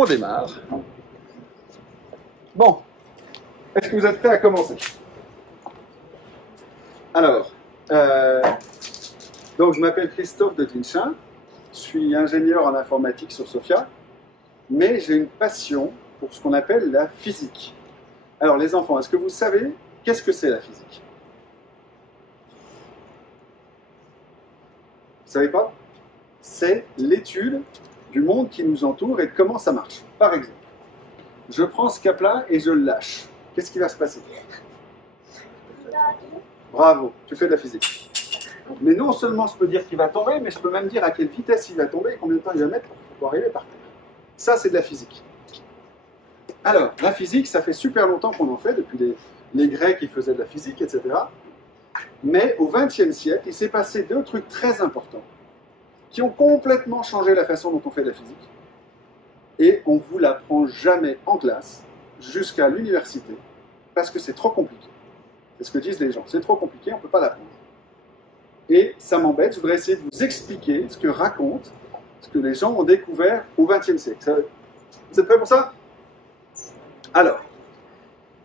On démarre. Bon, est-ce que vous êtes prêts à commencer? Alors, donc je m'appelle Christophe de Dinchin, je suis ingénieur en informatique sur SOFIA, mais j'ai une passion pour ce qu'on appelle la physique. Alors les enfants, est-ce que vous savez qu'est-ce que c'est la physique? Vous savez pas? C'est l'étude du monde qui nous entoure et de comment ça marche. Par exemple, je prends ce cap-là et je le lâche. Qu'est-ce qui va se passer? Bravo, tu fais de la physique. Mais non seulement je peux dire qu'il va tomber, mais je peux même dire à quelle vitesse il va tomber et combien de temps il va mettre pour arriver par terre. Ça, c'est de la physique. Alors, la physique, ça fait super longtemps qu'on en fait, depuis les Grecs qui faisaient de la physique, etc. Mais au XXe siècle, il s'est passé deux trucs très importants qui ont complètement changé la façon dont on fait de la physique. Et on ne vous l'apprend jamais en classe jusqu'à l'université parce que c'est trop compliqué. C'est ce que disent les gens. C'est trop compliqué, on ne peut pas l'apprendre. Et ça m'embête, je voudrais essayer de vous expliquer ce que racontent, ce que les gens ont découvert au XXe siècle. Vous êtes prêts pour ça? Alors,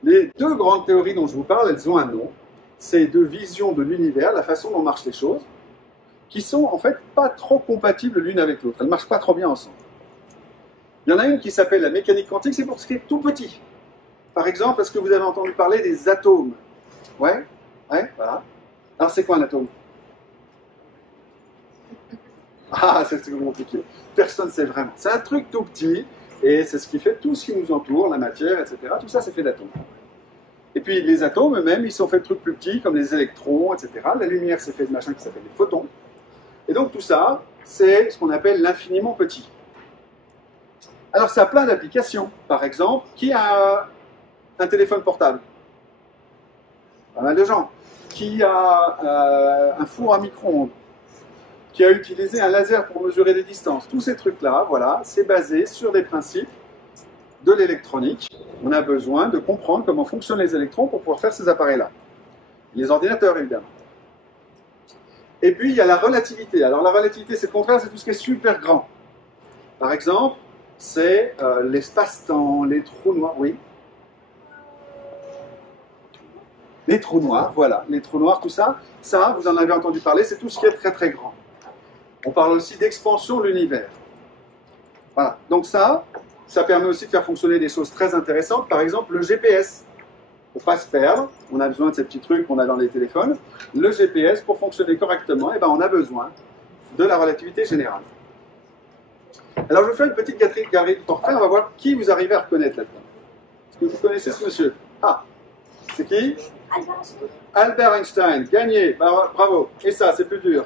les deux grandes théories dont je vous parle, elles ont un nom. C'est deux visions de l'univers, la façon dont marchent les choses, qui sont en fait pas trop compatibles l'une avec l'autre. Elles ne marchent pas trop bien ensemble. Il y en a une qui s'appelle la mécanique quantique, c'est pour ce qui est tout petit. Par exemple, est-ce que vous avez entendu parler des atomes? Ouais, voilà. Alors c'est quoi un atome? Ah, c'est compliqué. Personne ne sait vraiment. C'est un truc tout petit, et c'est ce qui fait tout ce qui nous entoure, la matière, etc. Tout ça, c'est fait d'atomes. Et puis les atomes eux-mêmes, ils sont faits de trucs plus petits, comme les électrons, etc. La lumière, c'est fait de machins qui s'appellent des photons. Et donc tout ça, c'est ce qu'on appelle l'infiniment petit. Alors ça a plein d'applications. Par exemple, qui a un téléphone portable? Pas mal de gens. Qui a un four à micro-ondes? Qui a utilisé un laser pour mesurer des distances? Tous ces trucs-là, voilà, c'est basé sur des principes de l'électronique. On a besoin de comprendre comment fonctionnent les électrons pour pouvoir faire ces appareils-là. Les ordinateurs, évidemment. Et puis, il y a la relativité. Alors, la relativité, c'est le contraire, c'est tout ce qui est super grand. Par exemple, c'est l'espace-temps, les trous noirs, oui. Les trous noirs, voilà. Les trous noirs, tout ça, ça, vous en avez entendu parler, c'est tout ce qui est très très grand. On parle aussi d'expansion de l'univers. Voilà. Donc ça permet aussi de faire fonctionner des choses très intéressantes. Par exemple, le GPS. Pour ne pas se perdre, on a besoin de ces petits trucs qu'on a dans les téléphones. Le GPS, pour fonctionner correctement, eh ben, on a besoin de la relativité générale. Alors, je vais faire une petite galerie de portraits. On va voir qui vous arrivez à reconnaître là-dedans. Est-ce que vous connaissez ce monsieur? Ah, c'est qui? Albert Einstein. Gagné. Bravo. Et ça, c'est plus dur.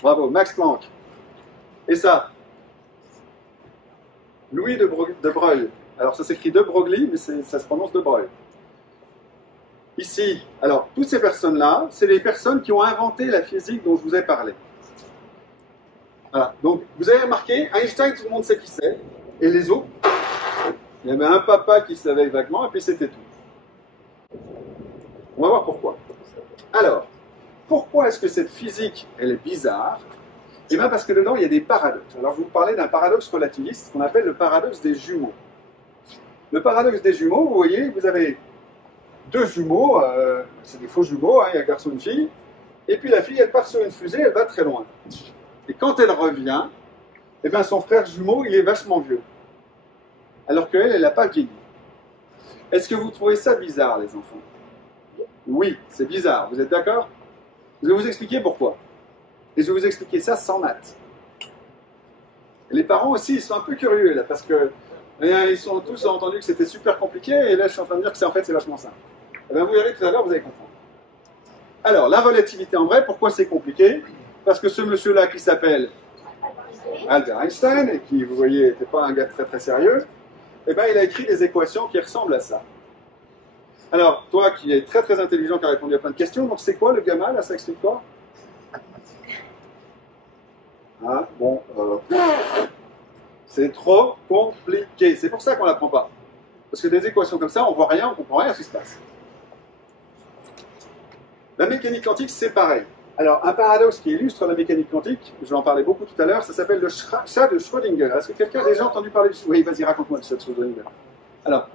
Bravo. Max Planck. Et ça? Louis de Broglie. Alors ça s'écrit de Broglie, mais ça se prononce de Broglie. Ici, alors toutes ces personnes-là, c'est les personnes qui ont inventé la physique dont je vous ai parlé. Voilà, donc vous avez remarqué, Einstein, tout le monde sait qui c'est, et les autres, il y avait un papa qui savait vaguement, et puis c'était tout. On va voir pourquoi. Alors, pourquoi est-ce que cette physique, elle est bizarre? Eh bien parce que dedans, il y a des paradoxes. Alors je vais vous parler d'un paradoxe relativiste, qu'on appelle le paradoxe des jumeaux. Le paradoxe des jumeaux, vous voyez, vous avez deux jumeaux, c'est des faux jumeaux, hein, il y a un garçon et une fille, et puis la fille, elle part sur une fusée, elle va très loin. Et quand elle revient, eh bien son frère jumeau, il est vachement vieux. Alors qu'elle, elle n'a pas vieilli. Est-ce que vous trouvez ça bizarre, les enfants? Oui, c'est bizarre, vous êtes d'accord? Je vais vous expliquer pourquoi. Et je vais vous expliquer ça sans maths. Les parents aussi, ils sont un peu curieux là, parce que ils ont tous entendu que c'était super compliqué, et là je suis en train de dire que en fait c'est vachement simple. Et bien, vous verrez tout à l'heure, vous allez comprendre. Alors, la relativité en vrai, pourquoi c'est compliqué? Parce que ce monsieur-là qui s'appelle Albert Einstein, et qui, vous voyez, n'était pas un gars très très sérieux, eh ben, il a écrit des équations qui ressemblent à ça. Alors, toi qui es très très intelligent, qui a répondu à plein de questions, donc c'est quoi le gamma là, ça explique quoi? Hein, bon, c'est trop compliqué. C'est pour ça qu'on ne l'apprend pas. Parce que des équations comme ça, on ne voit rien, on ne comprend rien à ce qui se passe. La mécanique quantique, c'est pareil. Alors, un paradoxe qui illustre la mécanique quantique, je vais en parler beaucoup tout à l'heure, ça s'appelle le chat de Schrödinger. Est-ce que quelqu'un a déjà entendu parler du... Oui, vas-y, raconte-moi le chat de Schrödinger. Alors,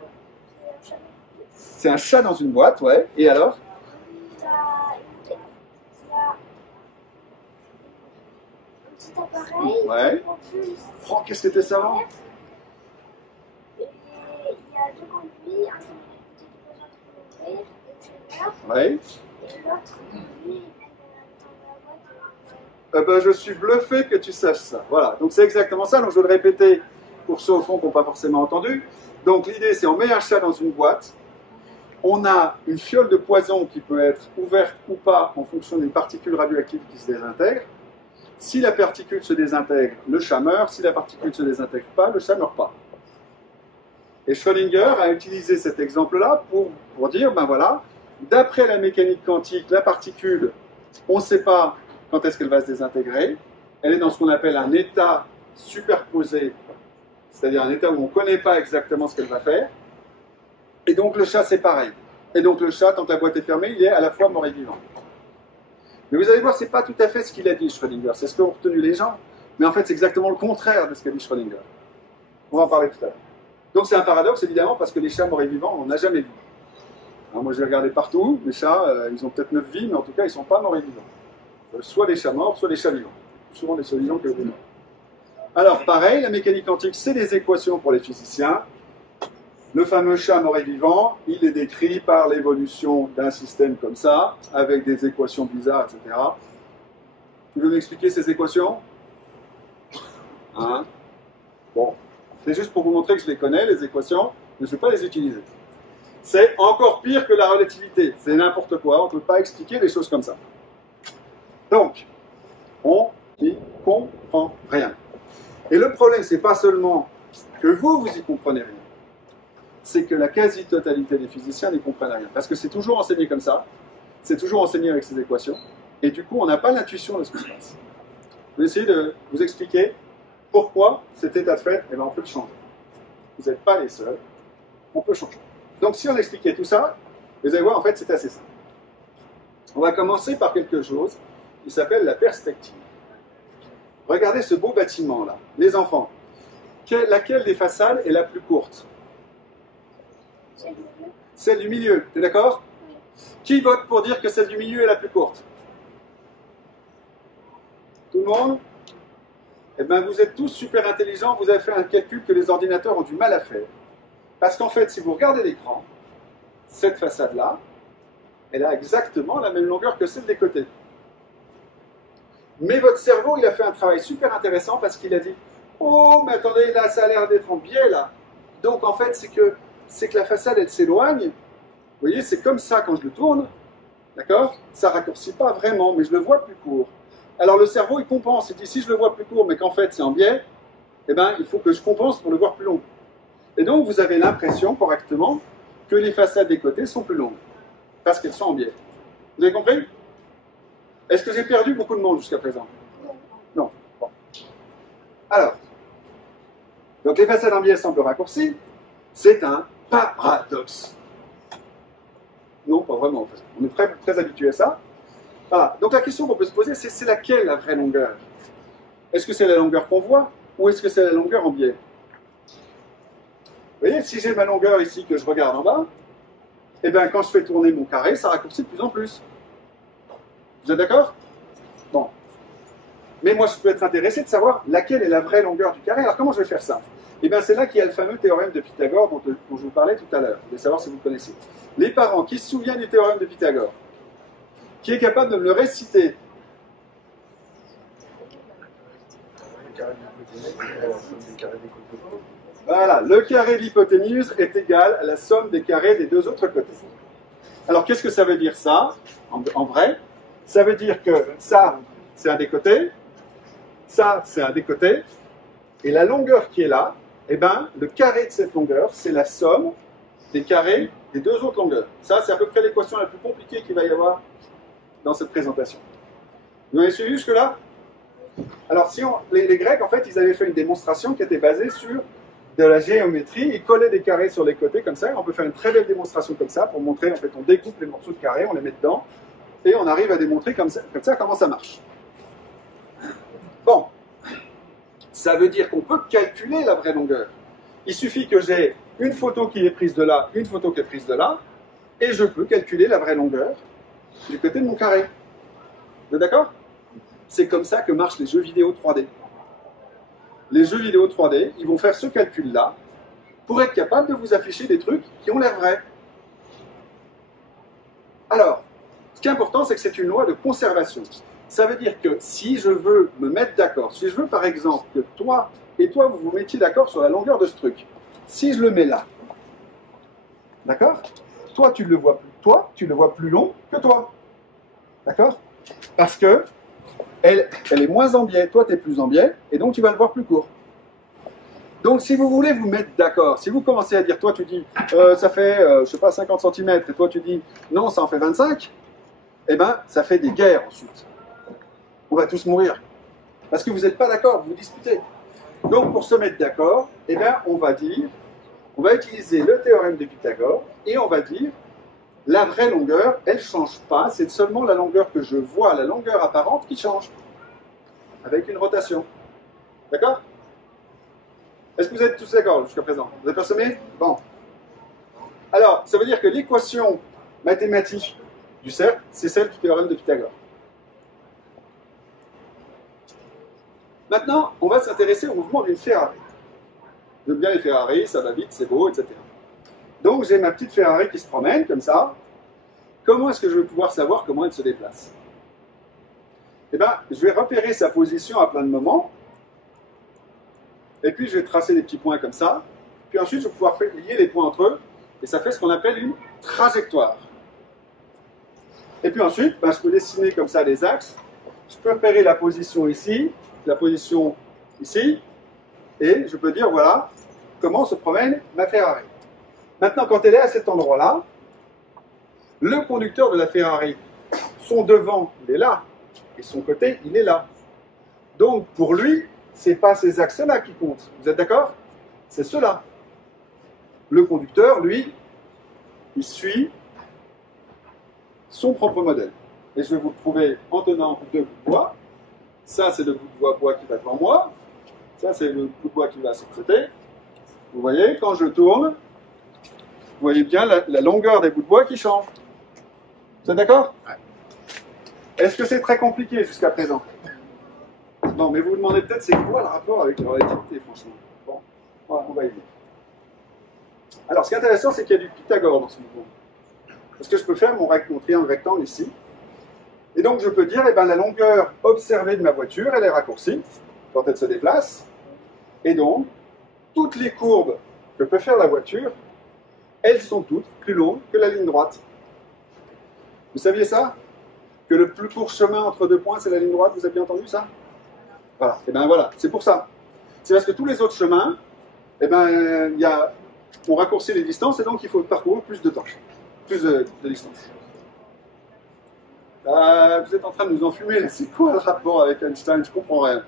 c'est un chat dans une boîte, ouais. Et alors? Petit appareil. Ouais. Oh, qu'est-ce que c'était savant? Et il y a deux conduits, un qui peut ouvrir et c'est vert. Ouais. Et l'autre conduit, il est dans la boîte. Ben, je suis bluffé que tu saches ça. Voilà, donc c'est exactement ça. Donc je vais le répéter pour ceux au fond qui n'ont pas forcément entendu. Donc l'idée, c'est on met un chat dans une boîte. On a une fiole de poison qui peut être ouverte ou pas en fonction d'une particule radioactive qui se désintègre. Si la particule se désintègre, le chat meurt. Si la particule ne se désintègre pas, le chat ne meurt pas. Et Schrödinger a utilisé cet exemple-là pour dire, ben voilà, d'après la mécanique quantique, la particule, on ne sait pas quand est-ce qu'elle va se désintégrer. Elle est dans ce qu'on appelle un état superposé, c'est-à-dire un état où on ne connaît pas exactement ce qu'elle va faire. Et donc le chat, c'est pareil. Et donc le chat, tant que la boîte est fermée, il est à la fois mort et vivant. Mais vous allez voir, ce n'est pas tout à fait ce qu'il a dit, Schrödinger. C'est ce qu'ont retenu les gens. Mais en fait, c'est exactement le contraire de ce qu'a dit Schrödinger. On va en parler tout à l'heure. Donc c'est un paradoxe, évidemment, parce que les chats morts et vivants, on n'a jamais vu. Alors, moi, j'ai regardé partout. Les chats, ils ont peut-être 9 vies, mais en tout cas, ils ne sont pas morts et vivants. Soit les chats morts, soit les chats vivants. Souvent les chats vivants que les morts. Alors, pareil, la mécanique quantique, c'est des équations pour les physiciens. Le fameux chat mort et vivant, il est décrit par l'évolution d'un système comme ça, avec des équations bizarres, etc. Tu veux m'expliquer ces équations? Hein? Bon, c'est juste pour vous montrer que je les connais, les équations, mais je ne vais pas les utiliser. C'est encore pire que la relativité. C'est n'importe quoi, on ne peut pas expliquer des choses comme ça. Donc, on n'y comprend rien. Et le problème, c'est pas seulement que vous y comprenez rien, c'est que la quasi-totalité des physiciens n'y comprennent rien. Parce que c'est toujours enseigné comme ça, c'est toujours enseigné avec ces équations, et du coup, on n'a pas l'intuition de ce qui se passe. Je vais essayer de vous expliquer pourquoi cet état de fait, eh ben, on peut le changer. Vous n'êtes pas les seuls, on peut changer. Donc, si on expliquait tout ça, vous allez voir, en fait, c'est assez simple. On va commencer par quelque chose qui s'appelle la perspective. Regardez ce beau bâtiment-là. Les enfants, laquelle des façades est la plus courte? Celle du milieu, tu es d'accord? Qui vote pour dire que celle du milieu est la plus courte? Tout le monde? Eh bien, vous êtes tous super intelligents, vous avez fait un calcul que les ordinateurs ont du mal à faire. Parce qu'en fait, si vous regardez l'écran, cette façade-là, elle a exactement la même longueur que celle des côtés. Mais votre cerveau, il a fait un travail super intéressant parce qu'il a dit « Oh, mais attendez, là, ça a l'air d'être en biais, là. » Donc, en fait, c'est que la façade, elle s'éloigne. Vous voyez, c'est comme ça quand je le tourne. D'accord? Ça ne raccourcit pas vraiment, mais je le vois plus court. Alors, le cerveau, il compense. Il dit « Si je le vois plus court, mais qu'en fait, c'est en biais, eh ben, il faut que je compense pour le voir plus long. » Et donc, vous avez l'impression, correctement, que les façades des côtés sont plus longues. Parce qu'elles sont en biais. Vous avez compris? Est-ce que j'ai perdu beaucoup de monde jusqu'à présent? Non. Bon. Alors, donc les façades en biais semblent raccourcies. C'est un paradoxe. Non, pas vraiment. En fait. On est très, très habitué à ça. Voilà. Donc la question qu'on peut se poser, c'est laquelle la vraie longueur? Est-ce que c'est la longueur qu'on voit ou est-ce que c'est la longueur en biais? Vous voyez, si j'ai ma longueur ici que je regarde en bas, eh bien quand je fais tourner mon carré, ça raccourcit de plus en plus. Vous êtes d'accord? Bon. Mais moi, je peux être intéressé de savoir laquelle est la vraie longueur du carré. Alors, comment je vais faire ça? Eh bien, c'est là qu'il y a le fameux théorème de Pythagore dont je vous parlais tout à l'heure. Je voulais savoir si vous le connaissez. Les parents qui se souviennent du théorème de Pythagore, qui est capable de me le réciter? Voilà, le carré de l'hypoténuse est égal à la somme des carrés des deux autres côtés. Alors, qu'est-ce que ça veut dire ça, en vrai? Ça veut dire que ça, c'est un des côtés, ça, c'est un des côtés, et la longueur qui est là, eh ben, le carré de cette longueur, c'est la somme des carrés des deux autres longueurs. Ça, c'est à peu près l'équation la plus compliquée qu'il va y avoir dans cette présentation. Vous avez suivi jusque-là? Alors, si les Grecs, en fait, ils avaient fait une démonstration qui était basée sur de la géométrie. Ils collaient des carrés sur les côtés comme ça. On peut faire une très belle démonstration comme ça pour montrer, en fait, on découpe les morceaux de carrés, on les met dedans. et on arrive à démontrer comme ça comment ça marche. Bon, ça veut dire qu'on peut calculer la vraie longueur. Il suffit que j'ai une photo qui est prise de là, une photo qui est prise de là, et je peux calculer la vraie longueur du côté de mon carré. Vous êtes d'accord? C'est comme ça que marchent les jeux vidéo 3D. Les jeux vidéo 3D, ils vont faire ce calcul-là pour être capables de vous afficher des trucs qui ont l'air vrais. Alors, ce qui est important, c'est que c'est une loi de conservation. Ça veut dire que si je veux me mettre d'accord, si je veux par exemple que toi et toi vous vous mettiez d'accord sur la longueur de ce truc, si je le mets là, d'accord? Toi tu le vois plus long que toi, d'accord? Parce que elle est moins en biais, toi tu es plus en biais, et donc tu vas le voir plus court. Donc si vous voulez vous mettre d'accord, si vous commencez à dire, toi tu dis ça fait, je sais pas, 50 cm, et toi tu dis non, ça en fait 25, eh ben ça fait des guerres ensuite. On va tous mourir. Parce que vous n'êtes pas d'accord, vous disputez. Donc pour se mettre d'accord, eh bien on va utiliser le théorème de Pythagore, et on va dire, la vraie longueur, elle ne change pas, c'est seulement la longueur que je vois, la longueur apparente qui change, avec une rotation. D'accord? Est-ce que vous êtes tous d'accord jusqu'à présent? Vous êtes assommés? Bon. Alors, ça veut dire que l'équation mathématique du cercle, c'est celle du théorème de Pythagore. Maintenant, on va s'intéresser au mouvement d'une Ferrari. J'aime bien les Ferrari, ça va vite, c'est beau, etc. Donc j'ai ma petite Ferrari qui se promène, comme ça. Comment est-ce que je vais pouvoir savoir comment elle se déplace? Eh bien, je vais repérer sa position à plein de moments. Et puis je vais tracer des petits points comme ça. Puis ensuite, je vais pouvoir lier les points entre eux. Et ça fait ce qu'on appelle une trajectoire. Et puis ensuite, je peux dessiner comme ça les axes. Je peux repérer la position ici, la position ici, et je peux dire, voilà, comment se promène ma Ferrari. Maintenant, quand elle est à cet endroit-là, le conducteur de la Ferrari, son devant, il est là, et son côté, il est là. Donc, pour lui, ce n'est pas ces axes-là qui comptent. Vous êtes d'accord? C'est ceux-là. Le conducteur, lui, il suit son propre modèle. Et je vais vous le prouver en tenant deux bouts de bois. Ça, c'est le bout de bois qui va devant moi. Ça, c'est le bout de bois qui va sur le côté. Vous voyez, quand je tourne, vous voyez bien la longueur des bouts de bois qui change. Vous êtes d'accord? Ouais. Est-ce que c'est très compliqué jusqu'à présent? Non, mais vous vous demandez peut-être c'est quoi le rapport avec la relativité, franchement. Bon, voilà, on va y venir. Alors, ce qui est intéressant, c'est qu'il y a du Pythagore dans ce mouvement. Parce que je peux faire mon triangle rectangle ici. Et donc, je peux dire, eh ben, la longueur observée de ma voiture, elle est raccourcie quand elle se déplace. Et donc, toutes les courbes que peut faire la voiture, elles sont toutes plus longues que la ligne droite. Vous saviez ça? Que le plus court chemin entre deux points, c'est la ligne droite? Vous avez bien entendu ça? Voilà. Et bien voilà, c'est pour ça. C'est parce que tous les autres chemins, eh ben, on raccourcit les distances et donc il faut parcourir plus de temps, plus de distance. Vous êtes en train de nous enfumer là. C'est quoi le rapport avec Einstein? Je comprends rien.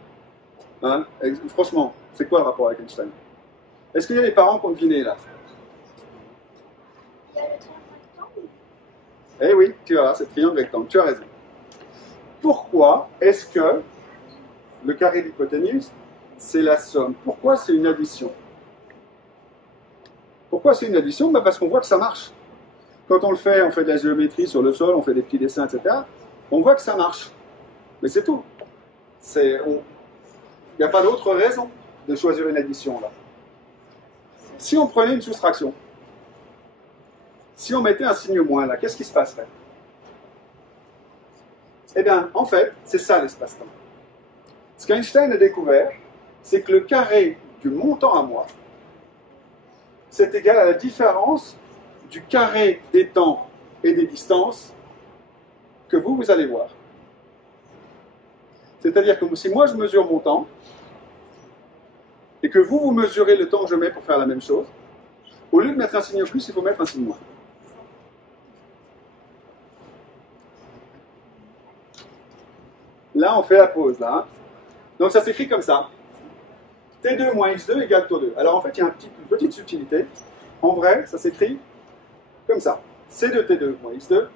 Hein? Franchement, c'est quoi le rapport avec Einstein? Est-ce qu'il y a des parents qui ont deviné là? Il y a le triangle rectangle. Eh oui, tu vois, c'est triangle rectangle, tu as raison. Pourquoi est-ce que le carré d'hypoténuse, c'est la somme? Pourquoi c'est une addition? Pourquoi c'est une addition? Parce qu'on voit que ça marche. Quand on le fait, on fait de la géométrie sur le sol, on fait des petits dessins, etc. On voit que ça marche. Mais c'est tout. Il n'y a pas d'autre raison de choisir une addition là. Si on prenait une soustraction, si on mettait un signe moins là, qu'est-ce qui se passerait? Eh bien, en fait, c'est ça l'espace-temps. Ce qu'Einstein a découvert, c'est que le carré du montant à moi, c'est égal à la différence du carré des temps et des distances que vous allez voir. C'est-à-dire que si moi je mesure mon temps, et que vous mesurez le temps que je mets pour faire la même chose, au lieu de mettre un signe plus, il faut mettre un signe moins. Là, on fait la pause, là. Hein. Donc ça s'écrit comme ça. T2 moins x2 égale τ2. Alors en fait, il y a une petite subtilité. En vrai, ça s'écrit comme ça. C2 T2 moins x2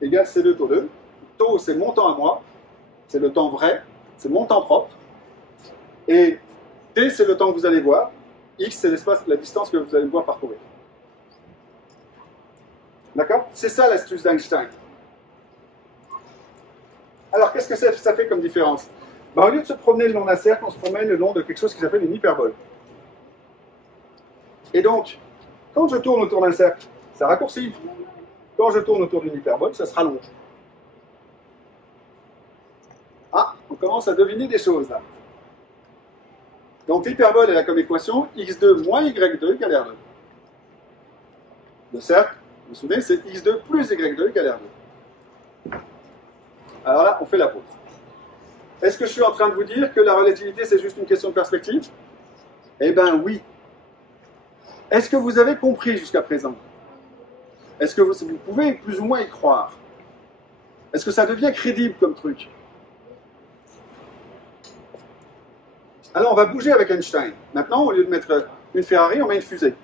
égale C2 τ2. tau, c'est mon temps à moi, c'est le temps vrai, c'est mon temps propre. Et t, c'est le temps que vous allez voir. X, c'est l'espace, la distance que vous allez voir parcourir. D'accord? C'est ça l'astuce d'Einstein. Alors, qu'est-ce que ça fait comme différence? Ben, au lieu de se promener le long d'un cercle, on se promène le long de quelque chose qui s'appelle une hyperbole. Et donc, quand je tourne autour d'un cercle, ça raccourcit. Quand je tourne autour d'une hyperbole, ça se rallonge. Ah, on commence à deviner des choses là. Donc l'hyperbole, elle a comme équation x2 moins y2 égale r2. Le cercle, vous vous souvenez, c'est x2 plus y2 égale r2. Alors là, on fait la pause. Est-ce que je suis en train de vous dire que la relativité, c'est juste une question de perspective? Eh bien oui. Est-ce que vous avez compris jusqu'à présent? Est-ce que vous pouvez plus ou moins y croire? Est-ce que ça devient crédible comme truc? Alors, on va bouger avec Einstein. Maintenant, au lieu de mettre une Ferrari, on met une fusée.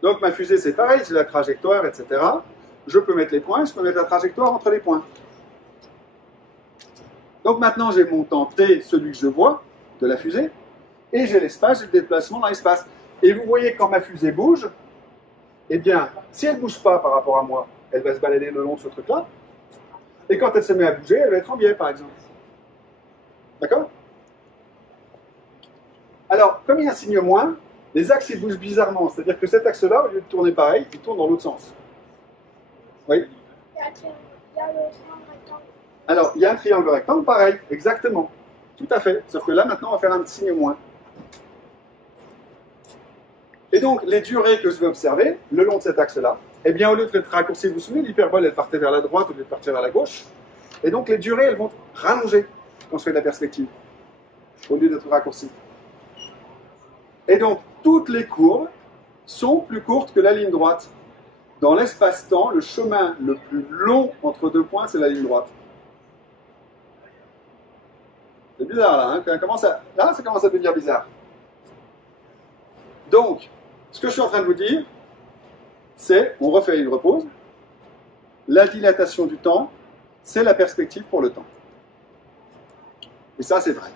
Donc, ma fusée, c'est pareil, j'ai la trajectoire, etc. Je peux mettre les points, je peux mettre la trajectoire entre les points. Donc, maintenant, j'ai mon temps t, celui que je vois, de la fusée, et j'ai l'espace, j'ai le déplacement dans l'espace. Et vous voyez, quand ma fusée bouge, eh bien, si elle ne bouge pas par rapport à moi, elle va se balader le long de ce truc-là. Et quand elle se met à bouger, elle va être en biais, par exemple. D'accord? Alors, comme il y a un signe moins, les axes ils bougent bizarrement. C'est-à-dire que cet axe-là, au lieu de tourner pareil, il tourne dans l'autre sens. Oui? Il y a le triangle rectangle. Alors, il y a un triangle rectangle, pareil, exactement. Tout à fait. Sauf que là, maintenant, on va faire un petit signe moins. Et donc, les durées que je vais observer, le long de cet axe-là, eh bien, au lieu d'être raccourcies, vous vous souvenez, l'hyperbole, elle partait vers la droite au lieu de partir vers la gauche. Et donc, les durées, elles vont rallonger quand je fais de la perspective, au lieu d'être raccourcies. Et donc, toutes les courbes sont plus courtes que la ligne droite. Dans l'espace-temps, le chemin le plus long entre deux points, c'est la ligne droite. C'est bizarre là, hein? Là, ça commence à devenir bizarre. Donc, ce que je suis en train de vous dire, c'est, on refait une repose, la dilatation du temps, c'est la perspective pour le temps. Et ça, c'est vrai.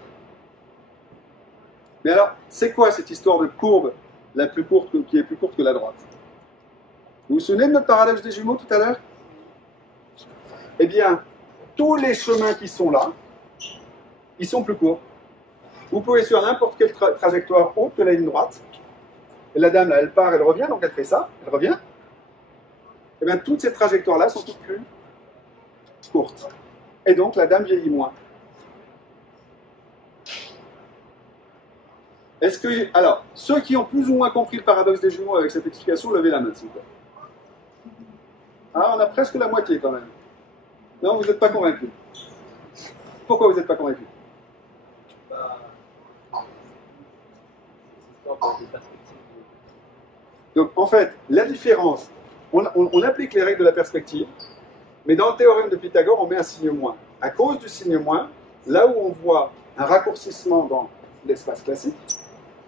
Mais alors, c'est quoi cette histoire de courbe la plus courte, qui est plus courte que la droite? Vous vous souvenez de notre paradoxe des jumeaux tout à l'heure? Eh bien, tous les chemins qui sont là, ils sont plus courts. Vous pouvez sur n'importe quelle trajectoire haute que la ligne droite, et la dame là, elle part, elle revient, donc elle fait ça, elle revient. Eh bien, toutes ces trajectoires-là sont toutes plus courtes. Et donc, la dame vieillit moins. Est-ce que, alors, ceux qui ont plus ou moins compris le paradoxe des jumeaux avec cette explication, levez la main, s'il vous plaît. Ah, on a presque la moitié quand même. Non, vous n'êtes pas convaincus. Pourquoi vous n'êtes pas convaincus? Donc, en fait, la différence, on applique les règles de la perspective, mais dans le théorème de Pythagore, on met un signe moins. À cause du signe moins, là où on voit un raccourcissement dans l'espace classique,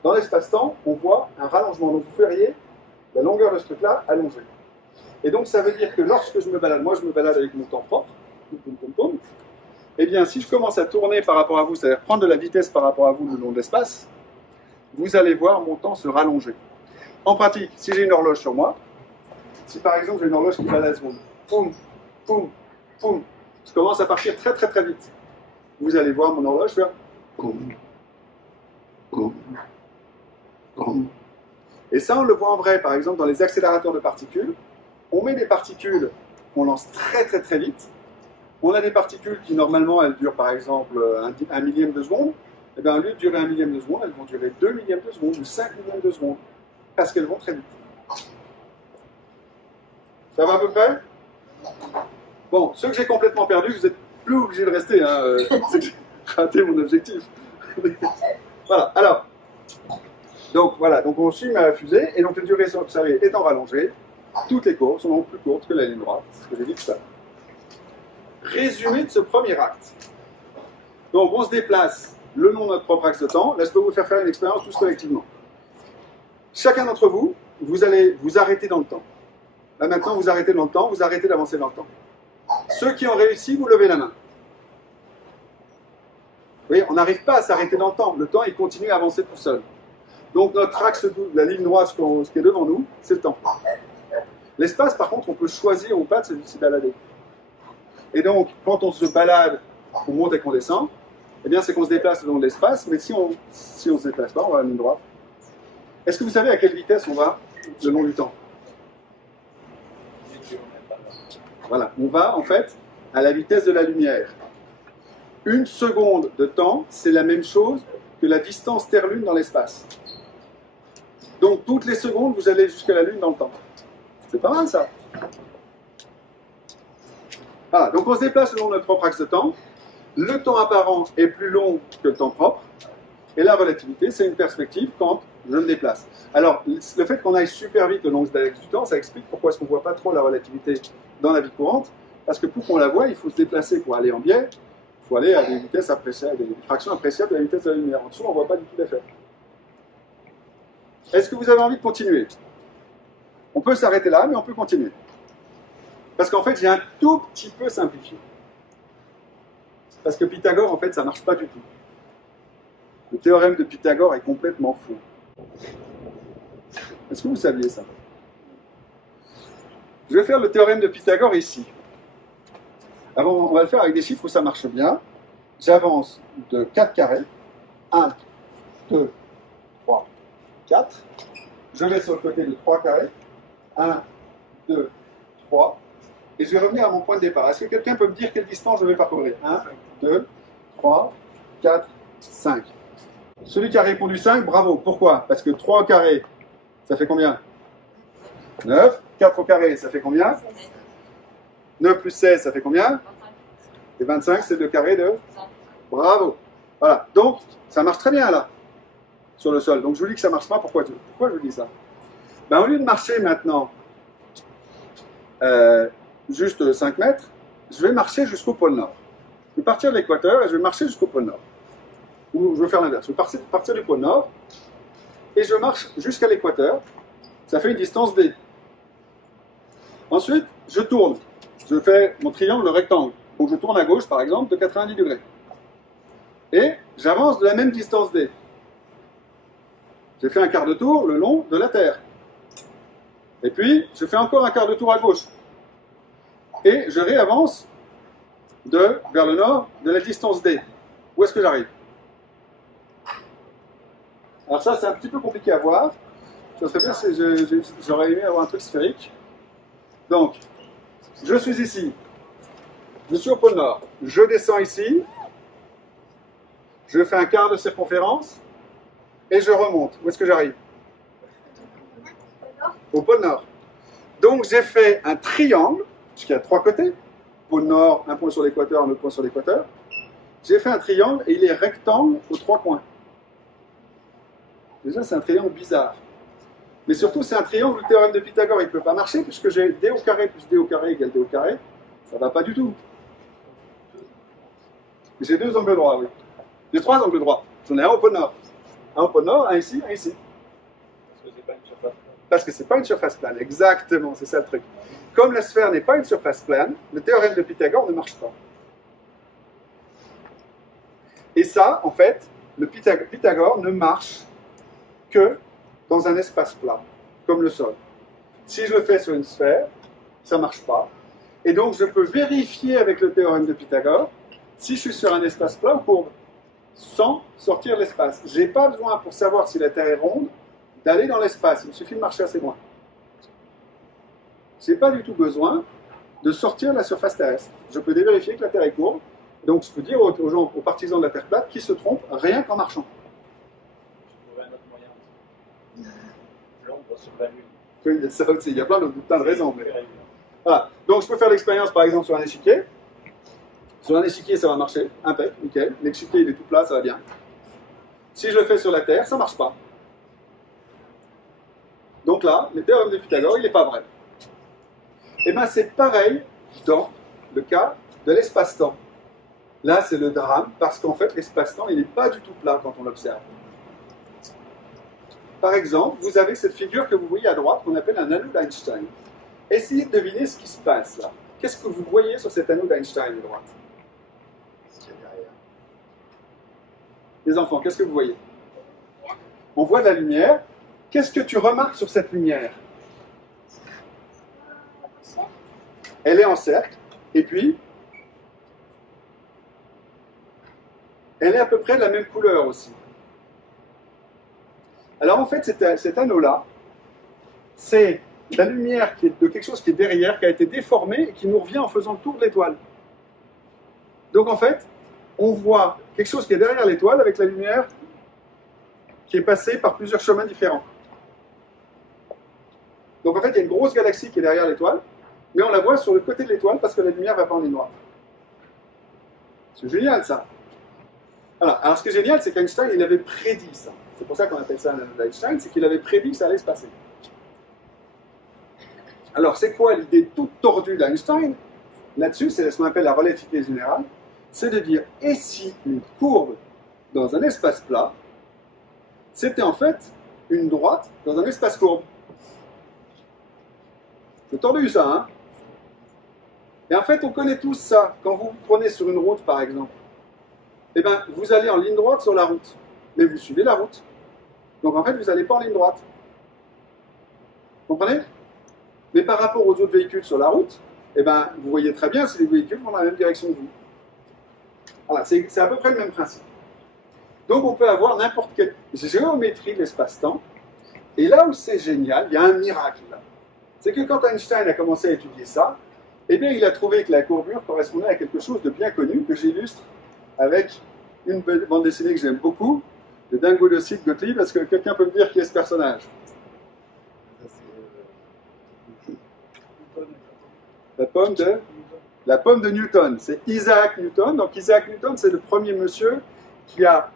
dans l'espace-temps, on voit un rallongement. Donc, vous verriez la longueur de ce truc-là allongée. Et donc, ça veut dire que lorsque je me balade, moi, je me balade avec mon temps propre, eh bien, si je commence à tourner par rapport à vous, c'est-à-dire prendre de la vitesse par rapport à vous le long de l'espace, vous allez voir mon temps se rallonger. En pratique, si j'ai une horloge sur moi, si par exemple j'ai une horloge qui va à la seconde, poum, poum, poum, je commence à partir très très très vite. Vous allez voir mon horloge faire poum, poum, poum. Et ça, on le voit en vrai, par exemple, dans les accélérateurs de particules. On met des particules qu'on lance très très très vite. On a des particules qui, normalement, elles durent, par exemple, un millième de seconde. Et bien, au lieu de durer 1 millième de seconde, elles vont durer 2 millièmes de seconde ou 5 millièmes de seconde. Parce qu'elles vont très vite. Ça va à peu près? Bon, ceux que j'ai complètement perdus, vous n'êtes plus obligés de rester. Hein, c'est que j'ai raté mon objectif. Voilà, alors. Donc, voilà, donc on suit ma fusée, et donc les durées observées étant rallongées, toutes les courbes sont donc plus courtes que la ligne droite. C'est ce que j'ai dit tout à l'heure. Résumé de ce premier acte. Donc, on se déplace le long de notre propre axe de temps. Là, je peux vous faire une expérience tous collectivement. Chacun d'entre vous, vous allez vous arrêter dans le temps. Là, maintenant, vous arrêtez dans le temps, vous arrêtez d'avancer dans le temps. Ceux qui ont réussi, vous levez la main. Vous voyez, on n'arrive pas à s'arrêter dans le temps. Le temps, il continue à avancer tout seul. Donc notre axe, la ligne droite, ce qui est devant nous, c'est le temps. L'espace, par contre, on peut choisir ou pas de s'y balader. Et donc, quand on se balade, on monte et qu'on descend, eh bien, c'est qu'on se déplace le long de l'espace, mais si on se déplace pas, on va à la ligne droite. Est-ce que vous savez à quelle vitesse on va le long du temps? Voilà, on va en fait à la vitesse de la lumière. Une seconde de temps, c'est la même chose que la distance Terre-Lune dans l'espace. Donc, toutes les secondes, vous allez jusqu'à la Lune dans le temps. C'est pas mal, ça. Voilà, donc on se déplace selon notre propre axe de temps. Le temps apparent est plus long que le temps propre. Et la relativité, c'est une perspective quand je me déplace. Alors, le fait qu'on aille super vite le long de l'axe du temps, ça explique pourquoi est-ce qu'on ne voit pas trop la relativité dans la vie courante. Parce que pour qu'on la voie, il faut se déplacer pour aller en biais. Il faut aller à des vitesses appréciables, des fractions appréciables de la vitesse de la lumière. En dessous, on ne voit pas du tout l'effet. Est-ce que vous avez envie de continuer? On peut s'arrêter là, mais on peut continuer. Parce qu'en fait, j'ai un tout petit peu simplifié. Parce que Pythagore, en fait, ça ne marche pas du tout. Le théorème de Pythagore est complètement faux. Est-ce que vous saviez ça? Je vais faire le théorème de Pythagore ici. Avant, on va le faire avec des chiffres où ça marche bien. J'avance de 4 carrés. 1, 2, 3, 4. Je vais sur le côté de 3 carrés. 1, 2, 3. Et je vais revenir à mon point de départ. Est-ce que quelqu'un peut me dire quelle distance je vais parcourir? 1, 2, 3, 4, 5. Celui qui a répondu 5, bravo. Pourquoi? Parce que 3 au carré, ça fait combien? 9. 4 au carré, ça fait combien? 9 plus 16, ça fait combien? Et 25, c'est le carré de? Bravo. Voilà. Donc, ça marche très bien là, sur le sol. Donc, je vous dis que ça ne marche pas. Pourquoi je vous dis ça? Ben, au lieu de marcher maintenant juste 5 mètres, je vais marcher jusqu'au pôle Nord. Je vais partir de l'équateur et je vais marcher jusqu'au pôle Nord. Ou je vais faire l'inverse. Je vais partir du pôle Nord et je marche jusqu'à l'équateur. Ça fait une distance D. Ensuite, je tourne. Je fais mon triangle rectangle. Donc je tourne à gauche, par exemple, de 90 degrés. Et j'avance de la même distance D. J'ai fait un quart de tour le long de la Terre. Et puis, je fais encore un quart de tour à gauche. Et je réavance vers le nord de la distance D. Où est-ce que j'arrive? Alors ça, c'est un petit peu compliqué à voir. Ça serait bien si j'aurais aimé avoir un truc sphérique. Donc, je suis ici. Je suis au pôle Nord. Je descends ici. Je fais un quart de circonférence. Et je remonte. Où est-ce que j'arrive? Au pôle Nord. Donc, j'ai fait un triangle, puisqu'il y a 3 côtés. Pôle Nord, un point sur l'équateur, un autre point sur l'équateur. J'ai fait un triangle et il est rectangle aux 3 coins. Déjà, c'est un triangle bizarre. Mais surtout, c'est un triangle où le théorème de Pythagore il ne peut pas marcher, puisque j'ai d au carré plus d au carré égale d au carré. Ça ne va pas du tout. J'ai 2 angles droits, oui. J'ai 3 angles droits. J'en ai un au pôle Nord. Un au pôle Nord, un ici, un ici. Parce que ce n'est pas une surface plane. Exactement, c'est ça le truc. Comme la sphère n'est pas une surface plane, le théorème de Pythagore ne marche pas. Et ça, en fait, le Pythagore ne marche que dans un espace plat, comme le sol. Si je le fais sur une sphère, ça ne marche pas. Et donc, je peux vérifier avec le théorème de Pythagore si je suis sur un espace plat ou courbe, sans sortir l'espace. Je n'ai pas besoin, pour savoir si la Terre est ronde, d'aller dans l'espace. Il me suffit de marcher assez loin. Je n'ai pas du tout besoin de sortir de la surface terrestre. Je peux vérifier que la Terre est courbe. Donc, je peux dire aux gens, aux partisans de la Terre plate, qui se trompent rien qu'en marchant. Oui, il y a ça aussi. Il y a plein de raisons. Mais... Voilà. Donc, je peux faire l'expérience, par exemple, sur un échiquier. Sur un échiquier, ça va marcher. Impec, nickel. L'échiquier, il est tout plat, ça va bien. Si je le fais sur la Terre, ça ne marche pas. Donc là, le théorème de Pythagore, il n'est pas vrai. Et bien, c'est pareil dans le cas de l'espace-temps. Là, c'est le drame, parce qu'en fait, l'espace-temps, il n'est pas du tout plat quand on l'observe. Par exemple, vous avez cette figure que vous voyez à droite, qu'on appelle un anneau d'Einstein. Essayez de deviner ce qui se passe là. qu'est-ce que vous voyez sur cet anneau d'Einstein à droite? Les enfants, qu'est-ce que vous voyez? On voit de la lumière. Qu'est-ce que tu remarques sur cette lumière? Elle est en cercle. Et puis, elle est à peu près de la même couleur aussi. Alors en fait, cet anneau-là, c'est la lumière qui est de quelque chose qui est derrière, qui a été déformé et qui nous revient en faisant le tour de l'étoile. Donc en fait, on voit quelque chose qui est derrière l'étoile avec la lumière qui est passée par plusieurs chemins différents. Donc en fait, il y a une grosse galaxie qui est derrière l'étoile, mais on la voit sur le côté de l'étoile parce que la lumière ne va pas en ligne droite. C'est génial ça. Alors ce qui est génial, c'est qu'Einstein, il avait prédit ça. C'est pour ça qu'on appelle ça un anneau d'Einstein, c'est qu'il avait prédit que ça allait se passer. Alors c'est quoi l'idée toute tordue d'Einstein? Là-dessus, c'est ce qu'on appelle la relativité générale. C'est de dire, et si une courbe dans un espace plat, c'était en fait une droite dans un espace courbe? C'est tordu ça, hein? Et en fait, on connaît tous ça. Quand vous prenez sur une route, par exemple, eh bien, vous allez en ligne droite sur la route, mais vous suivez la route. Donc en fait, vous n'allez pas en ligne droite. Vous comprenez? Mais par rapport aux autres véhicules sur la route, eh ben, vous voyez très bien si les véhicules vont dans la même direction que vous. Voilà, c'est à peu près le même principe. Donc on peut avoir n'importe quelle géométrie de l'espace-temps. Et là où c'est génial, il y a un miracle là. C'est que quand Einstein a commencé à étudier ça, eh bien il a trouvé que la courbure correspondait à quelque chose de bien connu, que j'illustre avec une bande dessinée que j'aime beaucoup, de Dingo de Sid Gottlieb. Est-ce que quelqu'un peut me dire qui est ce personnage? La pomme de Newton. C'est Isaac Newton. Donc Isaac Newton, c'est le premier monsieur qui a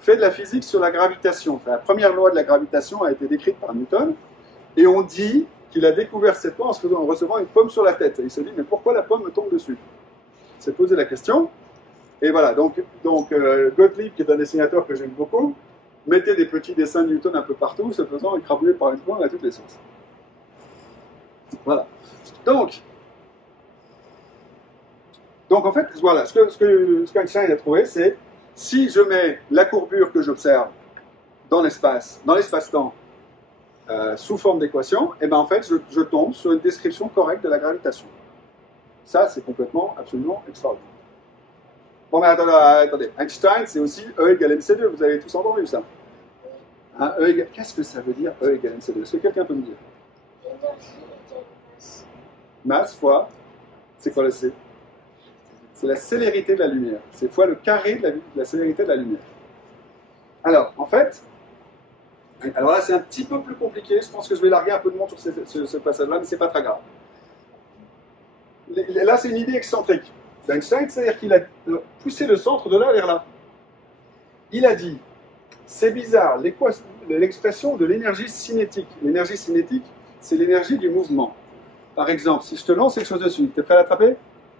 fait de la physique sur la gravitation. Enfin, la première loi de la gravitation a été décrite par Newton. Et on dit qu'il a découvert cette loi en recevant une pomme sur la tête. Et il se dit, mais pourquoi la pomme me tombe dessus? Il s'est posé la question. Et voilà, donc Gottlieb, qui est un dessinateur que j'aime beaucoup, mettait des petits dessins de Newton un peu partout, se faisant écrabouiller par une pomme à toutes les sources. Voilà. Donc en fait, voilà, ce qu'Einstein a trouvé, c'est si je mets la courbure que j'observe dans l'espace-temps, sous forme d'équation, et ben en fait, je tombe sur une description correcte de la gravitation. Ça, c'est complètement, absolument extraordinaire. Bon, mais attendez, Einstein, c'est aussi E égale mc2, vous avez tous entendu ça. Hein, qu'est-ce que ça veut dire E égale mc2? Est-ce que quelqu'un peut me dire? Énergie égale masse. Masse fois, c'est quoi le C? C'est la célérité de la lumière. C'est fois le carré de la célérité de la lumière. Alors, en fait, alors là, c'est un petit peu plus compliqué. Je pense que je vais larguer un peu de monde sur ce passage-là, mais c'est pas très grave. Là, c'est une idée excentrique d'Einstein, c'est-à-dire qu'il a poussé le centre de là vers là. Il a dit, c'est bizarre, l'expression de l'énergie cinétique. L'énergie cinétique, c'est l'énergie du mouvement. Par exemple, si je te lance quelque chose dessus, tu es prêt à l'attraper?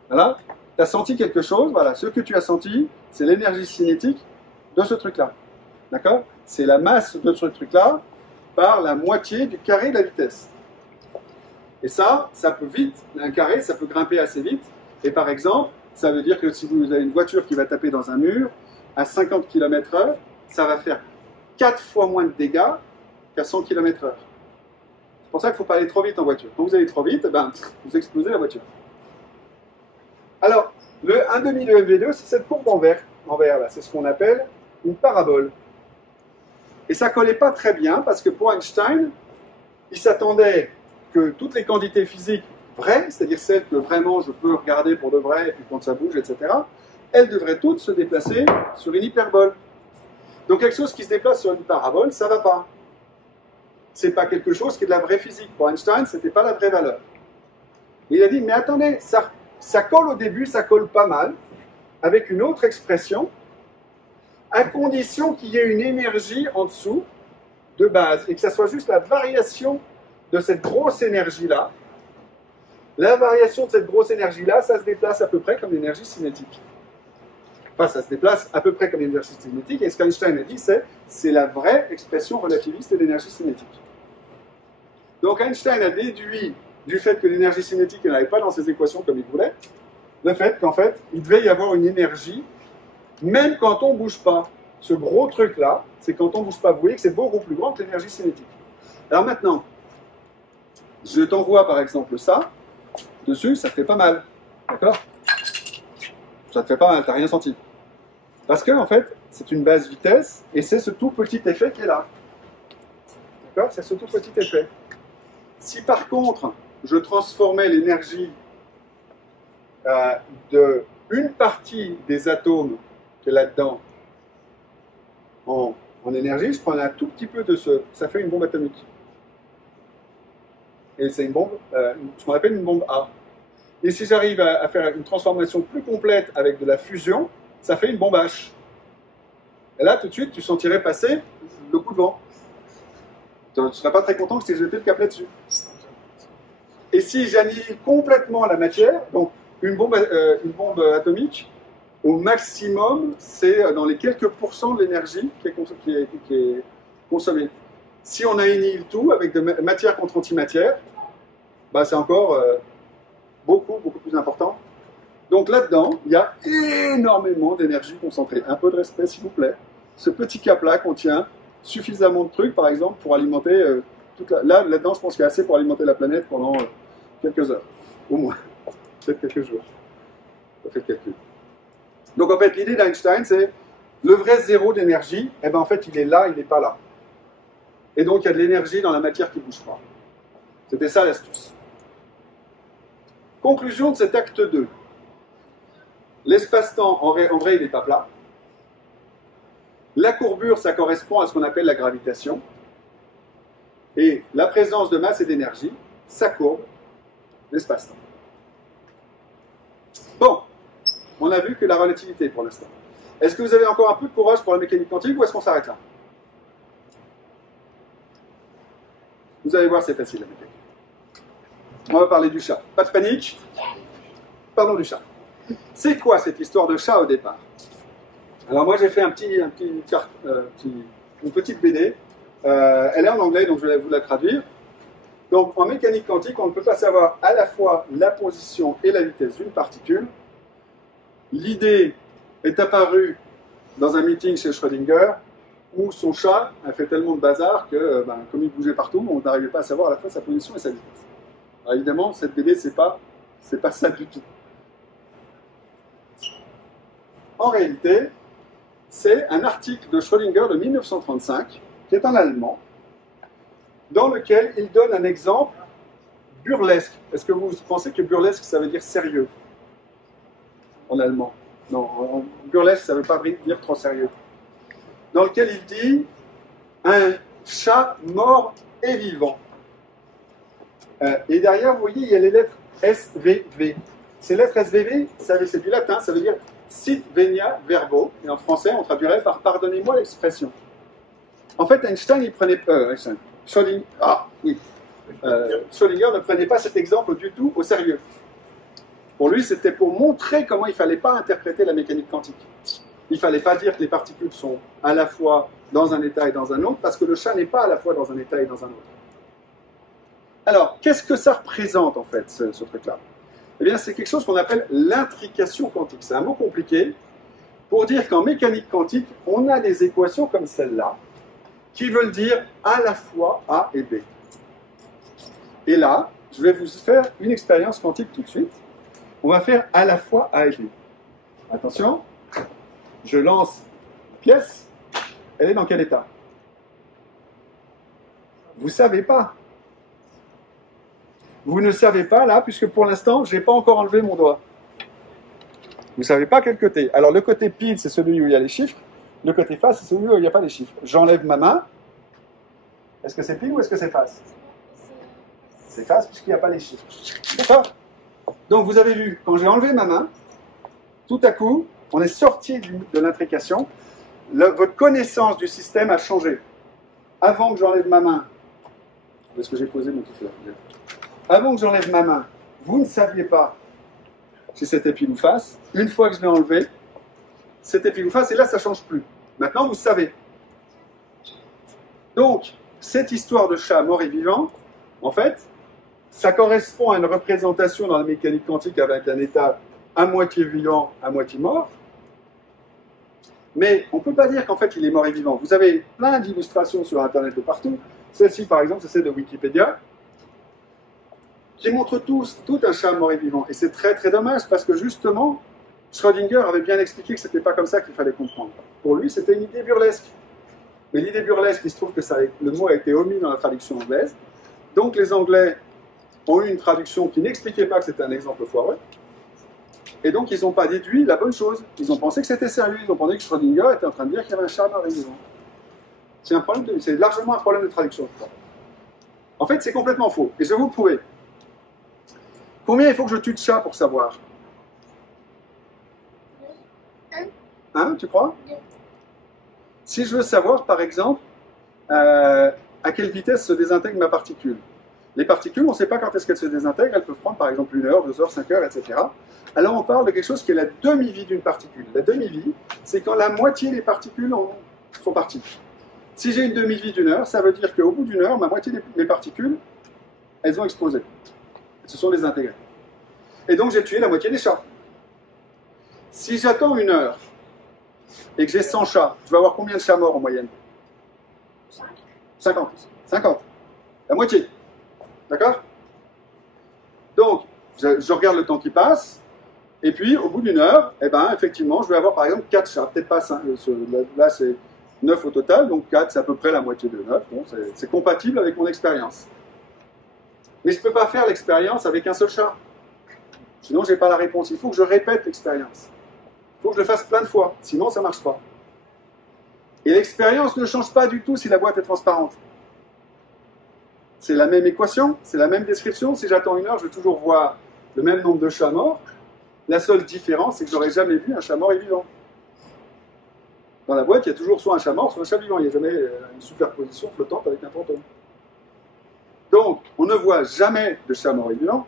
Voilà. Tu as senti quelque chose, voilà. Ce que tu as senti, c'est l'énergie cinétique de ce truc-là. D'accord? C'est la masse de ce truc-là par la moitié du carré de la vitesse. Et ça peut vite, un carré, ça peut grimper assez vite. Et par exemple, ça veut dire que si vous avez une voiture qui va taper dans un mur, à 50 km/h, ça va faire 4 fois moins de dégâts qu'à 100 km/h. C'est pour ça qu'il ne faut pas aller trop vite en voiture. Quand vous allez trop vite, ben, vous explosez la voiture. Alors, le 1/2 de MV2, c'est cette courbe en vert là. C'est ce qu'on appelle une parabole. Et ça ne collait pas très bien parce que pour Einstein, il s'attendait que toutes les quantités physiques vraies, c'est-à-dire celles que vraiment je peux regarder pour de vrai, et puis quand ça bouge, etc., elles devraient toutes se déplacer sur une hyperbole. Donc quelque chose qui se déplace sur une parabole, ça ne va pas. Ce n'est pas quelque chose qui est de la vraie physique. Pour Einstein, ce n'était pas la vraie valeur. Et il a dit, mais attendez, ça colle au début, ça colle pas mal, avec une autre expression, à condition qu'il y ait une énergie en dessous de base, et que ça soit juste la variation de cette grosse énergie-là. La variation de cette grosse énergie-là, ça se déplace à peu près comme l'énergie cinétique. Enfin, ça se déplace à peu près comme l'énergie cinétique, et ce qu'Einstein a dit, c'est la vraie expression relativiste de l'énergie cinétique. Donc Einstein a déduit du fait que l'énergie cinétique n'allait pas dans ses équations comme il voulait, le fait qu'en fait, il devait y avoir une énergie, même quand on ne bouge pas. Ce gros truc-là, c'est quand on ne bouge pas. Vous voyez que c'est beaucoup plus grand que l'énergie cinétique. Alors maintenant, je t'envoie par exemple ça, dessus, ça te fait pas mal. D'accord? Ça te fait pas mal, t'as rien senti. Parce que, en fait, c'est une base vitesse, et c'est ce tout petit effet qui est là. D'accord? C'est ce tout petit effet. Si par contre, je transformais l'énergie de une partie des atomes qui est là-dedans en énergie, je prenais un tout petit peu de ça fait une bombe atomique. Et c'est une bombe, ce qu'on appelle une bombe A. Et si j'arrive à faire une transformation plus complète avec de la fusion, ça fait une bombe H. Et là, tout de suite, tu sentirais passer le coup de vent. Tu ne serais pas très content que je t'ai jeté le cap là-dessus. Et si j'annihile complètement la matière, donc une bombe atomique, au maximum, c'est dans les quelques pourcents de l'énergie qui est consommée. Si on annihile tout avec de matière contre antimatière, bah c'est encore beaucoup plus important. Donc là-dedans, il y a énormément d'énergie concentrée. Un peu de respect, s'il vous plaît. Ce petit cap-là contient suffisamment de trucs, par exemple, pour alimenter toute la... Là-dedans, je pense qu'il y a assez pour alimenter la planète pendant quelques heures, au moins. Peut-être quelques jours. Ça fait le calcul. Donc en fait, l'idée d'Einstein, c'est le vrai zéro d'énergie, eh ben en fait, il est là, il n'est pas là. Et donc, il y a de l'énergie dans la matière qui ne bouge pas. C'était ça l'astuce. Conclusion de cet acte 2. L'espace-temps, en vrai, il n'est pas plat. La courbure, ça correspond à ce qu'on appelle la gravitation. Et la présence de masse et d'énergie, ça courbe l'espace-temps. Bon, on a vu que la relativité pour l'instant. Est-ce que vous avez encore un peu de courage pour la mécanique quantique ou est-ce qu'on s'arrête là? Vous allez voir, c'est facile la mécanique. On va parler du chat. Pas de panique. Parlons du chat. C'est quoi cette histoire de chat au départ? Alors moi j'ai fait une petite BD. Elle est en anglais, donc je vais vous la traduire. Donc en mécanique quantique, on ne peut pas savoir à la fois la position et la vitesse d'une particule. L'idée est apparue dans un meeting chez Schrödinger, où son chat a fait tellement de bazar que, comme il bougeait partout, on n'arrivait pas à savoir à la fois sa position et sa vitesse. Alors évidemment, cette BD, c'est pas ça du tout. En réalité, c'est un article de Schrödinger de 1935, qui est un Allemand, dans lequel il donne un exemple burlesque. Est-ce que vous pensez que burlesque, ça veut dire sérieux en allemand? Non, en burlesque, ça ne veut pas dire trop sérieux. Dans lequel il dit un chat mort et vivant. Et derrière, vous voyez, il y a les lettres SVV. Ces lettres SVV, c'est du latin, ça veut dire sit venia verbo, et en français, on traduirait par pardonnez-moi l'expression. En fait, Einstein, il prenait Schrödinger ne prenait pas cet exemple du tout au sérieux. Pour lui, c'était pour montrer comment il ne fallait pas interpréter la mécanique quantique. Il ne fallait pas dire que les particules sont à la fois dans un état et dans un autre, parce que le chat n'est pas à la fois dans un état et dans un autre. Alors, qu'est-ce que ça représente, en fait, ce truc-là? Eh bien, c'est quelque chose qu'on appelle l'intrication quantique. C'est un mot compliqué pour dire qu'en mécanique quantique, on a des équations comme celle-là, qui veulent dire à la fois A et B. Et là, je vais vous faire une expérience quantique tout de suite. On va faire à la fois A et B. Attention, je lance la pièce. Elle est dans quel état? Vous ne savez pas. Vous ne savez pas là, puisque pour l'instant, je n'ai pas encore enlevé mon doigt. Vous ne savez pas quel côté. Alors le côté pile, c'est celui où il y a les chiffres. Le côté face, c'est celui où il n'y a pas les chiffres. J'enlève ma main. Est-ce que c'est pile ou est-ce que c'est face? C'est face puisqu'il n'y a pas les chiffres. D'accord? Donc vous avez vu, quand j'ai enlevé ma main, tout à coup, on est sorti de l'intrication. Votre connaissance du système a changé. Avant que j'enlève ma main, parce que j'ai posé mon tuteur. Avant que j'enlève ma main, vous ne saviez pas si c'était pile ou face. Une fois que je l'ai enlevé, c'était pile ou face, et là ça ne change plus. Maintenant vous savez. Donc, cette histoire de chat mort et vivant, en fait, ça correspond à une représentation dans la mécanique quantique avec un état à moitié vivant, à moitié mort. Mais on ne peut pas dire qu'en fait il est mort et vivant. Vous avez plein d'illustrations sur Internet de partout. Celle-ci, par exemple, c'est celle de Wikipédia, qui montre tout un chat mort et vivant. Et c'est très très dommage parce que justement, Schrödinger avait bien expliqué que ce n'était pas comme ça qu'il fallait comprendre. Pour lui, c'était une idée burlesque. Mais l'idée burlesque, il se trouve que le mot a été omis dans la traduction anglaise. Donc les Anglais ont eu une traduction qui n'expliquait pas que c'était un exemple foireux. Et donc ils n'ont pas déduit la bonne chose. Ils ont pensé que c'était sérieux. Ils ont pensé que Schrödinger était en train de dire qu'il y avait un chat mort et vivant. C'est largement un problème de traduction. En fait, c'est complètement faux. Et je vais vous le prouver. Combien il faut que je tue de chats pour savoir? Hein, tu crois? Si je veux savoir, par exemple, à quelle vitesse se désintègre ma particule. Les particules, on ne sait pas quand est-ce qu'elles se désintègrent. Elles peuvent prendre, par exemple, 1 heure, 2 heures, 5 heures, etc. Alors, on parle de quelque chose qui est la demi-vie d'une particule. La demi-vie, c'est quand la moitié des particules sont parties. Si j'ai une demi-vie d'1 heure, ça veut dire qu'au bout d'1 heure, ma moitié de mes particules, elles ont explosé. Elles se sont désintégrées. Et donc, j'ai tué la moitié des chats. Si j'attends 1 heure et que j'ai 100 chats, je vais avoir combien de chats morts en moyenne? 50. 50. La moitié. D'accord? Donc, je regarde le temps qui passe, et puis, au bout d'1 heure, eh ben, effectivement, je vais avoir, par exemple, 4 chats. Peut-être pas 5. Là, c'est 9 au total, donc 4, c'est à peu près la moitié de 9. Bon, c'est compatible avec mon expérience. Mais je ne peux pas faire l'expérience avec un seul chat. Sinon, je n'ai pas la réponse. Il faut que je répète l'expérience. Il faut que je le fasse plein de fois. Sinon, ça ne marche pas. Et l'expérience ne change pas du tout si la boîte est transparente. C'est la même équation, c'est la même description. Si j'attends 1 heure, je vais toujours voir le même nombre de chats morts. La seule différence, c'est que je n'aurais jamais vu un chat mort et vivant. Dans la boîte, il y a toujours soit un chat mort, soit un chat vivant. Il n'y a jamais une superposition flottante avec un fantôme. Donc, on ne voit jamais de chat mort et vivant,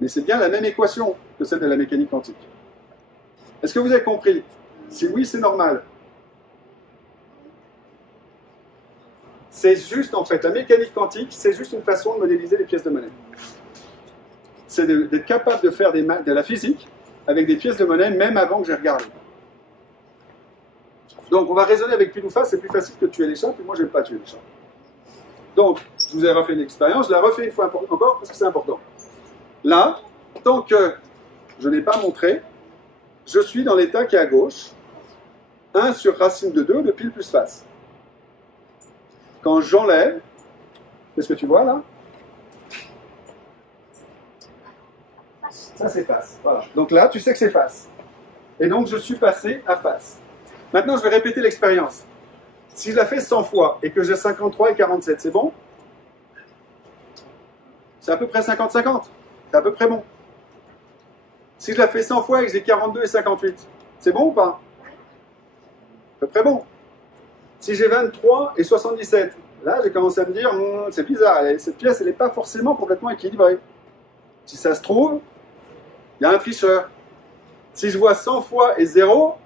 mais c'est bien la même équation que celle de la mécanique quantique. Est-ce que vous avez compris? Si oui, c'est normal. C'est juste, en fait, la mécanique quantique, c'est juste une façon de modéliser les pièces de monnaie. C'est d'être capable de faire de la physique avec des pièces de monnaie, même avant que j'ai regardé. Donc, on va raisonner avec pile ou face, c'est plus facile que de tuer les chats, puis moi, je n'aime pas tuer les chats. Donc, je vous ai refait une expérience, je la refais une fois encore, parce que c'est important. Là, tant que je n'ai pas montré, je suis dans l'état qui est à gauche, 1 sur racine de 2 de pile plus face. Quand j'enlève, qu'est-ce que tu vois là? Ça c'est face. Voilà. Donc là, tu sais que c'est face. Et donc je suis passé à face. Maintenant, je vais répéter l'expérience. Si je la fais 100 fois et que j'ai 53 et 47, c'est bon? C'est à peu près 50-50. C'est à peu près bon. Si je la fais 100 fois et que j'ai 42 et 58, c'est bon ou pas? À peu près bon. Si j'ai 23 et 77, là j'ai commencé à me dire, c'est bizarre, cette pièce elle n'est pas forcément complètement équilibrée. Si ça se trouve, il y a un tricheur. Si je vois 100 fois et 0,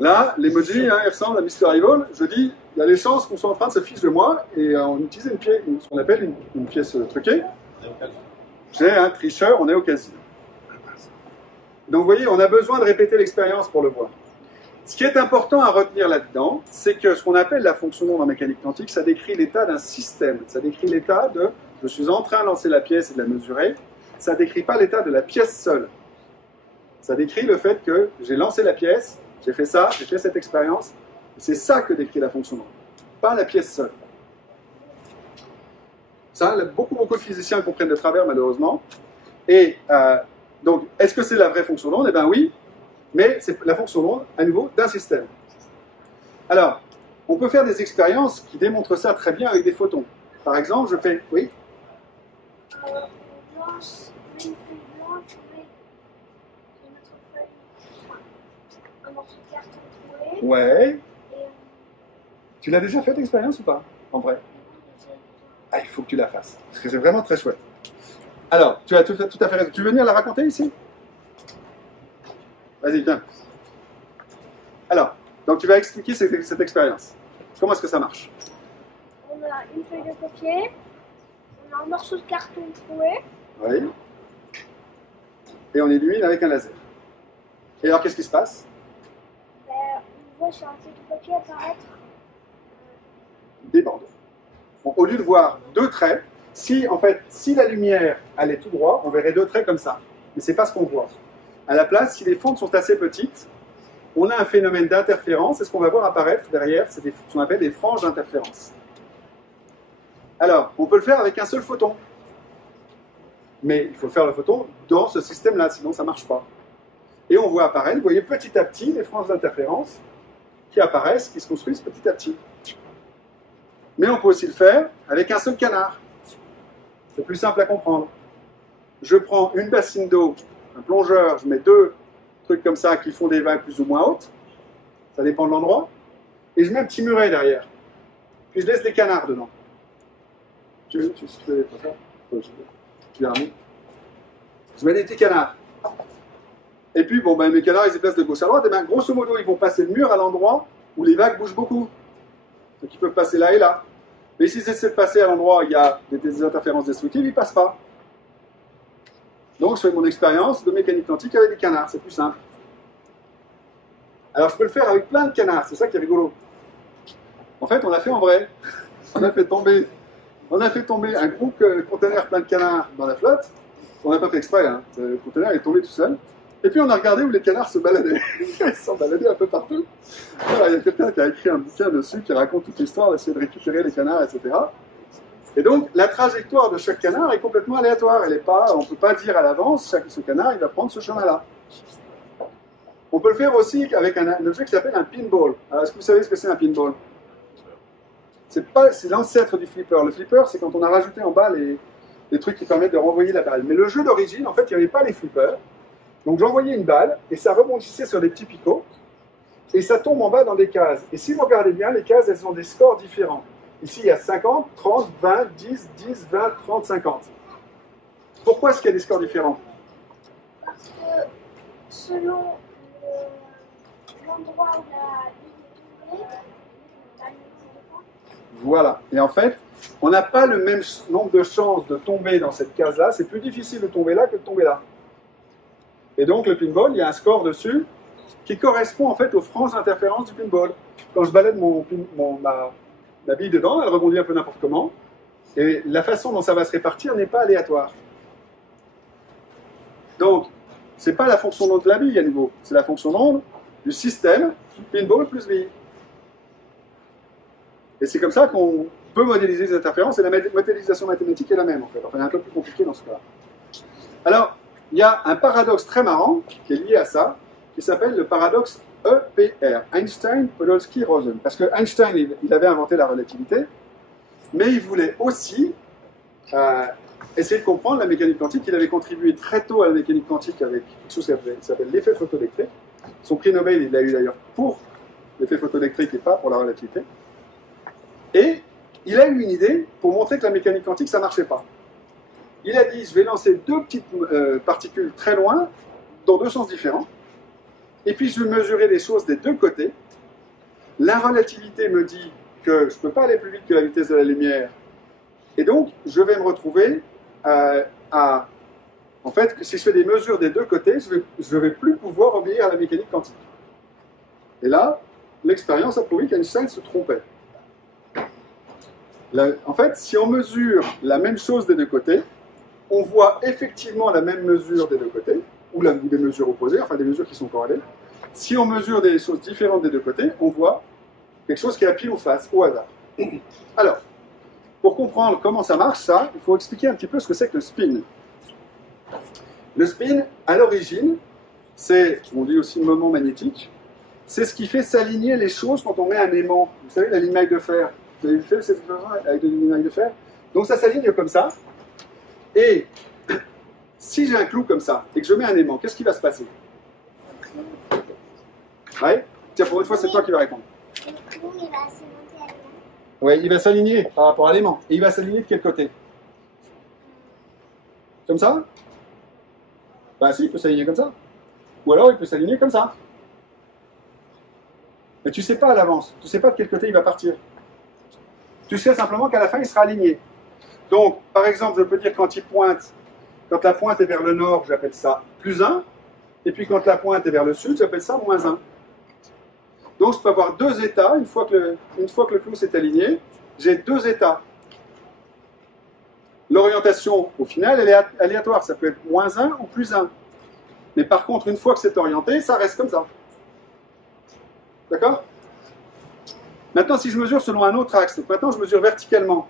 là, l'emoji, il ressemble à Mr. Evil, je dis, il y a des chances qu'on soit en train de se fiche de moi et on utilise ce qu'on appelle une pièce truquée. J'ai un tricheur, on est au casino. Donc vous voyez, on a besoin de répéter l'expérience pour le voir. Ce qui est important à retenir là-dedans, c'est que ce qu'on appelle la fonction d'onde en mécanique quantique, ça décrit l'état d'un système. Ça décrit l'état de « je suis en train de lancer la pièce et de la mesurer ». Ça ne décrit pas l'état de la pièce seule. Ça décrit le fait que j'ai lancé la pièce, j'ai fait ça, j'ai fait cette expérience. C'est ça que décrit la fonction d'onde, pas la pièce seule. Ça, beaucoup de physiciens le comprennent de travers, malheureusement. Et donc, est-ce que c'est la vraie fonction d'onde? Eh bien oui, mais c'est la fonction d'onde, à nouveau, d'un système. Alors, on peut faire des expériences qui démontrent ça très bien avec des photons. Par exemple, je fais... Oui? Une feuille blanche, notre feuille, un morceau de carton troué. Ouais. Tu l'as déjà fait l'expérience ou pas? En vrai? Ah, il faut que tu la fasses. Parce que c'est vraiment très chouette. Alors, tu as tout à fait raison. Tu veux venir la raconter ici? Vas-y, viens. Alors, donc tu vas expliquer cette expérience. Comment est-ce que ça marche? On a une feuille de papier, a un morceau de carton troué. Oui. Et on illumine avec un laser. Et alors, qu'est-ce qui se passe? Ben, on voit sur un photopapier apparaître. Des bandes. Bon, au lieu de voir deux traits, si la lumière allait tout droit, on verrait deux traits comme ça. Mais c'est pas ce qu'on voit. À la place, si les fentes sont assez petites, on a un phénomène d'interférence, et ce qu'on va voir apparaître derrière, c'est ce qu'on appelle des franges d'interférence. Alors, on peut le faire avec un seul photon. Mais il faut faire le photon dans ce système-là, sinon ça ne marche pas. Et on voit apparaître, vous voyez petit à petit, les franges d'interférence qui apparaissent, qui se construisent petit à petit. Mais on peut aussi le faire avec un seul canard. C'est plus simple à comprendre. Je prends une bassine d'eau, un plongeur, je mets deux trucs comme ça qui font des vagues plus ou moins hautes, ça dépend de l'endroit, et je mets un petit muret derrière. Puis je laisse des canards dedans. Tu fais ça? Tu l'as remis. Je mets des petits canards. Et puis, bon, ben, mes canards, ils se déplacent de gauche à droite, et bien, grosso modo, ils vont passer le mur à l'endroit où les vagues bougent beaucoup. Donc, ils peuvent passer là et là. Mais s'ils essaient de passer à l'endroit où il y a des interférences destructives, ils ne passent pas. Donc, je fais mon expérience de mécanique quantique avec des canards, c'est plus simple. Alors, je peux le faire avec plein de canards, c'est ça qui est rigolo. En fait, on l'a fait en vrai. On a fait tomber un gros conteneur plein de canards dans la flotte. On n'a pas fait exprès, hein. Le conteneur est tombé tout seul. Et puis on a regardé où les canards se baladaient. Ils se sont baladés un peu partout. Voilà, il y a quelqu'un qui a écrit un bouquin dessus qui raconte toute l'histoire d'essayer de récupérer les canards, etc. Et donc la trajectoire de chaque canard est complètement aléatoire. Elle est pas, on ne peut pas dire à l'avance, ce canard il va prendre ce chemin-là. On peut le faire aussi avec un objet qui s'appelle un pinball. Alors, est-ce que vous savez ce que c'est un pinball? C'est l'ancêtre du flipper. Le flipper, c'est quand on a rajouté en bas les trucs qui permettent de renvoyer la balle. Mais le jeu d'origine, en fait, il n'y avait pas les flippers. Donc j'envoyais une balle et ça rebondissait sur des petits picots et ça tombe en bas dans des cases. Et si vous regardez bien, les cases, elles ont des scores différents. Ici, il y a 50, 30, 20, 10, 10, 20, 30, 50. Pourquoi est-ce qu'il y a des scores différents? Parce que selon l'endroit où la ligne est tombée, la ligne de pointe. Voilà. Et en fait, on n'a pas le même nombre de chances de tomber dans cette case-là. C'est plus difficile de tomber là que de tomber là. Et donc, le pinball, il y a un score dessus qui correspond en fait aux franges d'interférence du pinball. Quand je balade ma bille dedans, elle rebondit un peu n'importe comment. Et la façon dont ça va se répartir n'est pas aléatoire. Donc, ce n'est pas la fonction d'onde de la bille à nouveau. C'est la fonction d'onde du système pinball plus bille. Et c'est comme ça qu'on peut modéliser les interférences. Et la modélisation mathématique est la même en fait. Enfin, elle est un peu plus compliquée dans ce cas-là. Alors, il y a un paradoxe très marrant qui est lié à ça, qui s'appelle le paradoxe EPR, Einstein, Podolsky, Rosen. Parce que Einstein, il avait inventé la relativité, mais il voulait aussi essayer de comprendre la mécanique quantique. Il avait contribué très tôt à la mécanique quantique avec quelque chose qui s'appelle l'effet photoélectrique. Son prix Nobel, il l'a eu d'ailleurs pour l'effet photoélectrique et pas pour la relativité. Et il a eu une idée pour montrer que la mécanique quantique, ça ne marchait pas. Il a dit, je vais lancer deux petites particules très loin, dans deux sens différents, et puis je vais mesurer les choses des deux côtés. La relativité me dit que je ne peux pas aller plus vite que la vitesse de la lumière, et donc je vais me retrouver en fait, que si je fais des mesures des deux côtés, je ne vais plus pouvoir obéir à la mécanique quantique. Et là, l'expérience a prouvé qu'Einstein se trompait. En fait, si on mesure la même chose des deux côtés, on voit effectivement la même mesure des deux côtés, ou des mesures opposées, enfin des mesures qui sont corrélées. Si on mesure des choses différentes des deux côtés, on voit quelque chose qui est à pile ou face, au hasard. Alors, pour comprendre comment ça marche, ça, il faut expliquer un petit peu ce que c'est que le spin. Le spin, à l'origine, c'est, on dit aussi moment magnétique, c'est ce qui fait s'aligner les choses quand on met un aimant. Vous savez, la limaille de fer. Vous avez fait cette expérience avec de limaille de fer? Donc ça s'aligne comme ça. Et si j'ai un clou comme ça et que je mets un aimant, qu'est-ce qui va se passer? Ouais. Tiens, pour une fois, c'est toi qui vas répondre. Le clou, il va se monter à l'aimant. Oui, il va s'aligner par rapport à l'aimant. Et il va s'aligner de quel côté? Comme ça? Ben si, il peut s'aligner comme ça. Ou alors il peut s'aligner comme ça. Mais tu ne sais pas à l'avance. Tu ne sais pas de quel côté il va partir. Tu sais simplement qu'à la fin, il sera aligné. Donc, par exemple, je peux dire quand il pointe, quand la pointe est vers le nord, j'appelle ça plus 1. Et puis quand la pointe est vers le sud, j'appelle ça moins 1. Donc je peux avoir deux états, une fois que le clou est aligné, j'ai deux états. L'orientation, au final, elle est aléatoire, ça peut être moins 1 ou plus 1. Mais par contre, une fois que c'est orienté, ça reste comme ça. D'accord? Maintenant, si je mesure selon un autre axe, donc maintenant je mesure verticalement,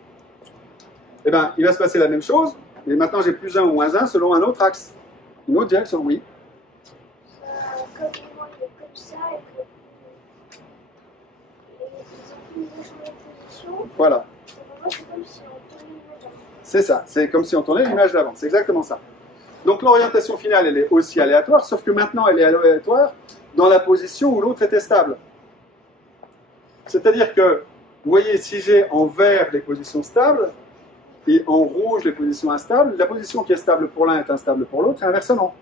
eh bien, il va se passer la même chose, mais maintenant j'ai plus 1 ou moins 1 selon un autre axe. Une autre direction, oui. Comme moi, il est comme ça, et ils ont plus changé de position. Voilà. Moi, c'est comme si on tournait l'image d'avant. C'est ça, c'est comme si on tournait l'image d'avant, c'est exactement ça. Donc l'orientation finale, elle est aussi aléatoire, sauf que maintenant elle est aléatoire dans la position où l'autre était stable. C'est-à-dire que, vous voyez, si j'ai en vert les positions stables, et en rouge les positions instables, la position qui est stable pour l'un est instable pour l'autre, et inversement.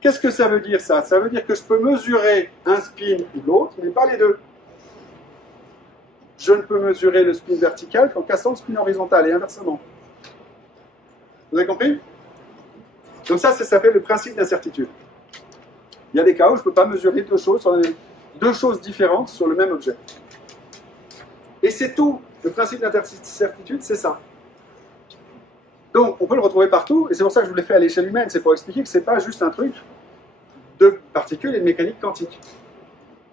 Qu'est-ce que ça veut dire ça? Ça veut dire que je peux mesurer un spin ou l'autre, mais pas les deux. Je ne peux mesurer le spin vertical qu'en cassant le spin horizontal, et inversement. Vous avez compris? Donc ça s'appelle le principe d'incertitude. Il y a des cas où je ne peux pas mesurer deux choses différentes sur le même objet. Et c'est tout. Le principe d'incertitude, c'est ça. Donc, on peut le retrouver partout, et c'est pour ça que je vous l'ai fait à l'échelle humaine, c'est pour expliquer que ce n'est pas juste un truc de particules et de mécanique quantique.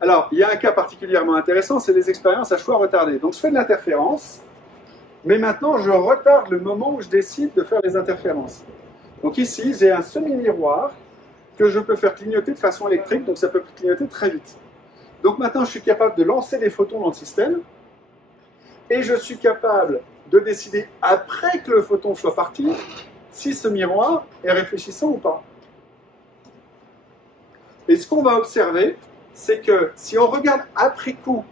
Alors, il y a un cas particulièrement intéressant, c'est les expériences à choix retardés. Donc, je fais de l'interférence, mais maintenant, je retarde le moment où je décide de faire les interférences. Donc ici, j'ai un semi-miroir que je peux faire clignoter de façon électrique, donc ça peut clignoter très vite. Donc maintenant, je suis capable de lancer des photons dans le système, et je suis capable de décider, après que le photon soit parti, si ce miroir est réfléchissant ou pas. Et ce qu'on va observer, c'est que si on regarde après coup,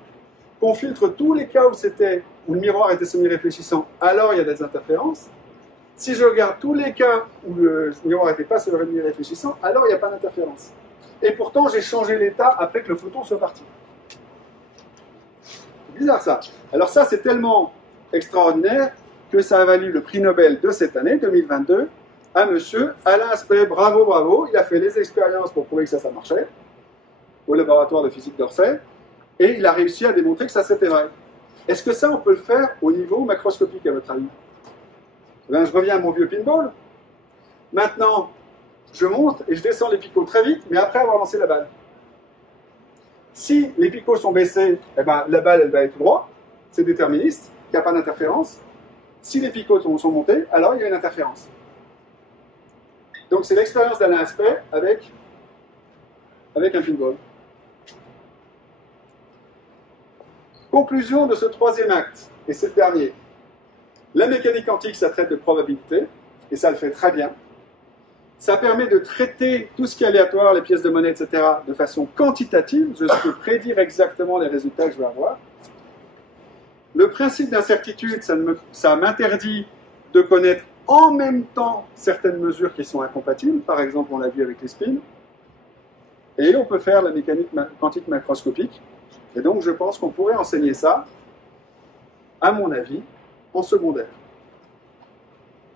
qu'on filtre tous les cas où le miroir était semi-réfléchissant, alors il y a des interférences. Si je regarde tous les cas où le miroir n'était pas semi-réfléchissant, alors il n'y a pas d'interférence. Et pourtant, j'ai changé l'état après que le photon soit parti. C'est bizarre ça. Alors ça, c'est tellement extraordinaire que ça a valu le prix Nobel de cette année, 2022, à monsieur Alain Aspect. Bravo, bravo. Il a fait les expériences pour prouver que ça marchait au laboratoire de physique d'Orsay, et il a réussi à démontrer que ça c'était vrai. Est-ce que ça, on peut le faire au niveau macroscopique, à votre avis? Ben, je reviens à mon vieux pinball. Maintenant, je monte et je descends les picots très vite, mais après avoir lancé la balle. Si les picots sont baissés, eh ben, la balle elle va être droite, c'est déterministe, il n'y a pas d'interférence. Si les picots sont montés, alors il y a une interférence. Donc c'est l'expérience d'Alain Aspect avec un pinball. Conclusion de ce troisième acte, et c'est le dernier. La mécanique quantique, ça traite de probabilité, et ça le fait très bien. Ça permet de traiter tout ce qui est aléatoire, les pièces de monnaie, etc., de façon quantitative. Je peux prédire exactement les résultats que je vais avoir. Le principe d'incertitude, ça m'interdit de connaître en même temps certaines mesures qui sont incompatibles. Par exemple, on l'a vu avec les spins. Et on peut faire la mécanique quantique macroscopique. Et donc, je pense qu'on pourrait enseigner ça, à mon avis, en secondaire.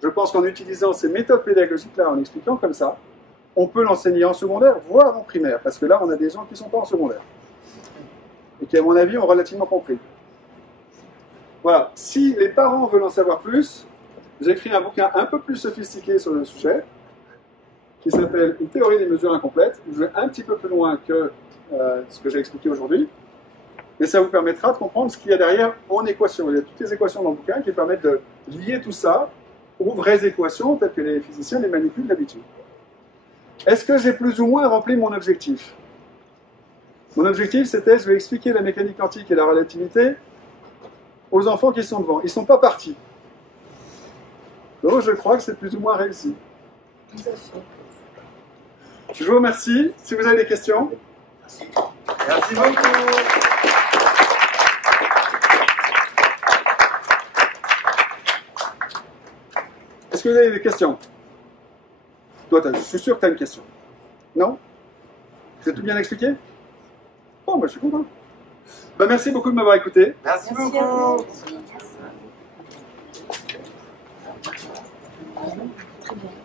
Je pense qu'en utilisant ces méthodes pédagogiques-là, en expliquant comme ça, on peut l'enseigner en secondaire, voire en primaire, parce que là, on a des gens qui ne sont pas en secondaire. Et qui, à mon avis, ont relativement compris. Voilà. Si les parents veulent en savoir plus, j'ai écrit un bouquin un peu plus sophistiqué sur le sujet, qui s'appelle Une théorie des mesures incomplètes. Je vais un petit peu plus loin que ce que j'ai expliqué aujourd'hui, mais ça vous permettra de comprendre ce qu'il y a derrière en équation. Il y a toutes les équations dans le bouquin qui permettent de lier tout ça aux vraies équations telles que les physiciens les manipulent d'habitude. Est-ce que j'ai plus ou moins rempli mon objectif? Mon objectif, c'était, je vais expliquer la mécanique quantique et la relativité aux enfants qui sont devant. Ils ne sont pas partis. Donc, je crois que c'est plus ou moins réussi. Je vous remercie. Si vous avez des questions. Merci beaucoup. Est-ce que vous avez des questions? Toi, je suis sûr que tu as une question. Non? C'est tout bien expliqué? Oh, moi je suis content. Ben, merci beaucoup de m'avoir écouté. Merci beaucoup. Oui. Très bien.